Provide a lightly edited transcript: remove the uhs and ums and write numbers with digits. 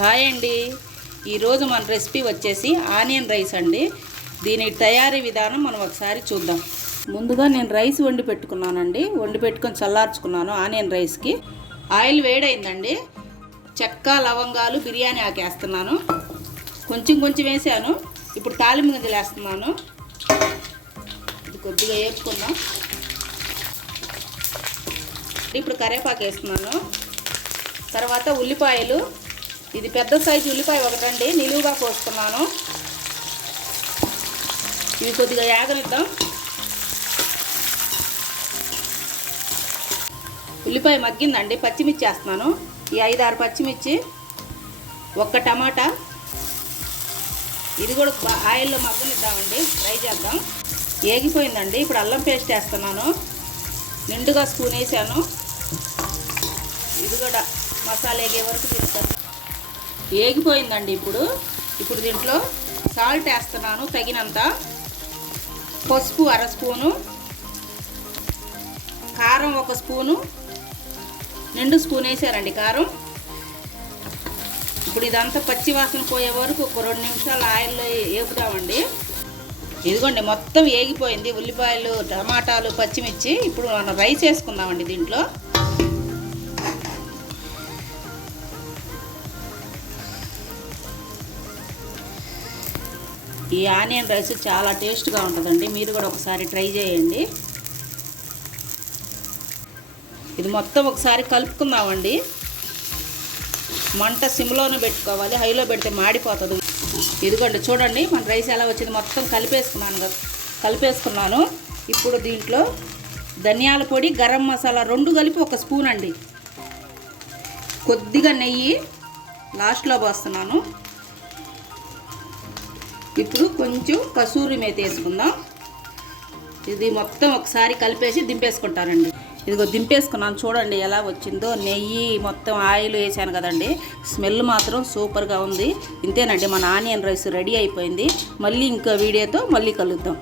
Hi అండి. ఈరోజు మన రెసిపీ వచ్చేసి ఆనియన్ రైస్ అండి. దీని తయారీ విధానం మనం ఒకసారి చూద్దాం. ముందుగా నేను రైస్ వండి పెట్టుకున్నానండి. వండి పెట్టుకొని చల్లార్చుకున్నాను. ఆనియన్ రైస్కి ఆయిల్ వేడైందండి. చెక్క, లవంగాలు, బిర్యానీ ఆకు వేస్తున్నాను. కొంచెం వేసాను. ఇప్పుడు తాలింపు గింజలు వేస్తున్నాను. ఇది కొద్దిగా వేపుకుందాం. ఇప్పుడు కరివేపాకు వేస్తున్నాను. తర్వాత ఉల్లిపాయలు, ఇది పెద్ద సైజు ఉల్లిపాయ ఒకటండి, నిలువుగా కోసుకున్నాను. ఇవి కొద్దిగా యాగనిద్దాం. ఉల్లిపాయ మగ్గిందండి. పచ్చిమిర్చి వేస్తున్నాను. ఈ 5-6 పచ్చిమిర్చి, 1 టమాటా. ఇది కూడా ఆయిల్లో మగ్గనిద్దామండి, ఫ్రై చేద్దాం. ఏగిపోయిందండి. ఇప్పుడు అల్లం పేస్ట్ వేస్తున్నాను. నిండుగా స్పూన్ వేసాను. ఇది కూడా మసాలా వేగే వరకు తిరుగుతాను. ఏగిపోయిందండి. ఇప్పుడు దీంట్లో సాల్ట్ వేస్తున్నాను తగినంత. పసుపు 1/2 స్పూను, కారం 1 స్పూను, నిండు స్పూన్ వేసారండి కారం. ఇప్పుడు ఇదంతా పచ్చి వాసన పోయే వరకు ఒక 2 నిమిషాలు ఆయిల్లో వేపుదామండి. ఇదిగోండి మొత్తం ఏగిపోయింది. ఉల్లిపాయలు, టమాటాలు, పచ్చిమిర్చి. ఇప్పుడు మనం రైస్ వేసుకుందామండి దీంట్లో. ఈ ఆనియన్ రైస్ చాలా టేస్ట్గా ఉంటుందండి. మీరు కూడా ఒకసారి ట్రై చేయండి. ఇది మొత్తం ఒకసారి కలుపుకుందామండి. మంట సిమ్లోనే పెట్టుకోవాలి, హైలో పెడితే మాడిపోతుంది. ఇదిగోండి చూడండి మన రైస్ ఎలా వచ్చింది. మొత్తం కలిపేసుకున్నాను. ఇప్పుడు దీంట్లో ధనియాల పొడి, గరం మసాలా 2 కలిపి 1 స్పూన్ అండి. కొద్దిగా నెయ్యి లాస్ట్లో పోస్తున్నాను. ఇప్పుడు కొంచెం కసూరి మేతి వేసుకుందాం. ఇది మొత్తం ఒకసారి కలిపేసి దింపేసుకుంటానండి. ఇదిగో దింపేసుకున్నాను. చూడండి ఎలా వచ్చిందో. నెయ్యి మొత్తం ఆయిల్ వేసాను కదండి. స్మెల్ మాత్రం సూపర్గా ఉంది. ఇంతేనండి, మన ఆనియన్ రైస్ రెడీ అయిపోయింది. మళ్ళీ ఇంకో వీడియోతో మళ్ళీ కలుద్దాం.